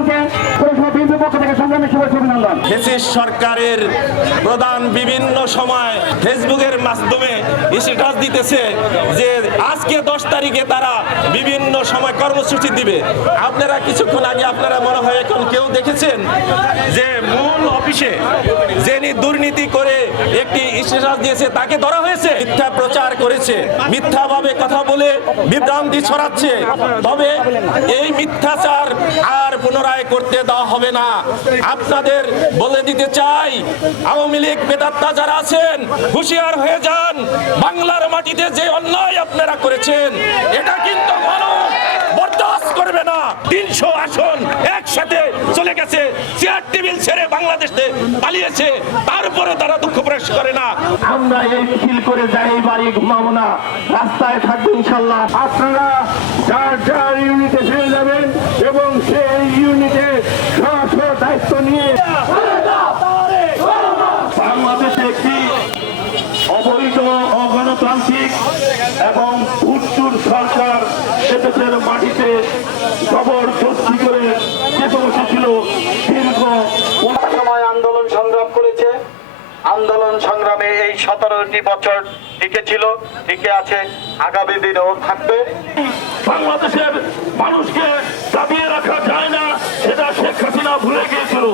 আন্দোলনকে বিএনপির পক্ষ থেকে সংগ্রামী শুভেচ্ছা অভিনন্দন। ফ্যাসিস্ট সরকারের প্রধান বিভিন্ন সময় ফেসবুকের মাধ্যমে স্ট্যাটাস দিতেছে যে আজকে 10 তারিখে তারা বিভিন্ন সময় কর্মসূচি দিবে। আপনারা কিছুক্ষণ আগে আপনারা মনে হয় এখন কেউ দেখেছেন যে মূল অফিসে যিনি দুর্নীতি করে একটি স্ট্যাটাস দিয়েছে তাকে ধরা হয়েছে, মিথ্যা প্রচার করেছে, মিথ্যাভাবে কথা বলে বিভ্রান্তি ছড়াচ্ছে। তবে এই মিথ্যাচার আর পুনরায় করতে দেওয়া হবে না। আপনাদের বলে দিতে চাই, আওয়ামী লীগ প্রেতাত্মা যারা আছেন হুঁশিয়ার হয়ে যান। বাংলার মাটিতে যে অন্যায় আপনারা করেছেন এটা কিন্তু মানুষ বরদাস্ত করবে না। 300 আসন একসাথে চলে গেছে, চেয়ার টেবিল ছেড়ে বাংলাদেশে পালিয়েছে, তারপরে তারা দুঃখ প্রকাশ করে না। আমরা এই মিছিল করে যাই, বাড়ি ঘুমাবো না, রাস্তায় থাকবো ইনশাল্লাহ। আপনারা যার যার ইউনিটে ফিরে যাবেন এবং সেই ইউনিটে স্ব দায়িত্ব নিয়ে বাংলাদেশে একটি অবৈধ অগণতান্ত্রিক এবং উচ্চুর সরকার এদেশের মাটিতে জবরদস্তি করে চেপে বসেছিল। দীর্ঘ সময় আন্দোলন সংগ্রাম করেছে, আন্দোলন সংগ্রামে এই 17টি বছর টিকেছিল, টিকে আছে, আগামী দিনেও থাকবে। বাংলাদেশের মানুষকে দাবিয়ে রাখা যায় না, সেটা শেখ হাসিনা ভুলে গিয়েছিল।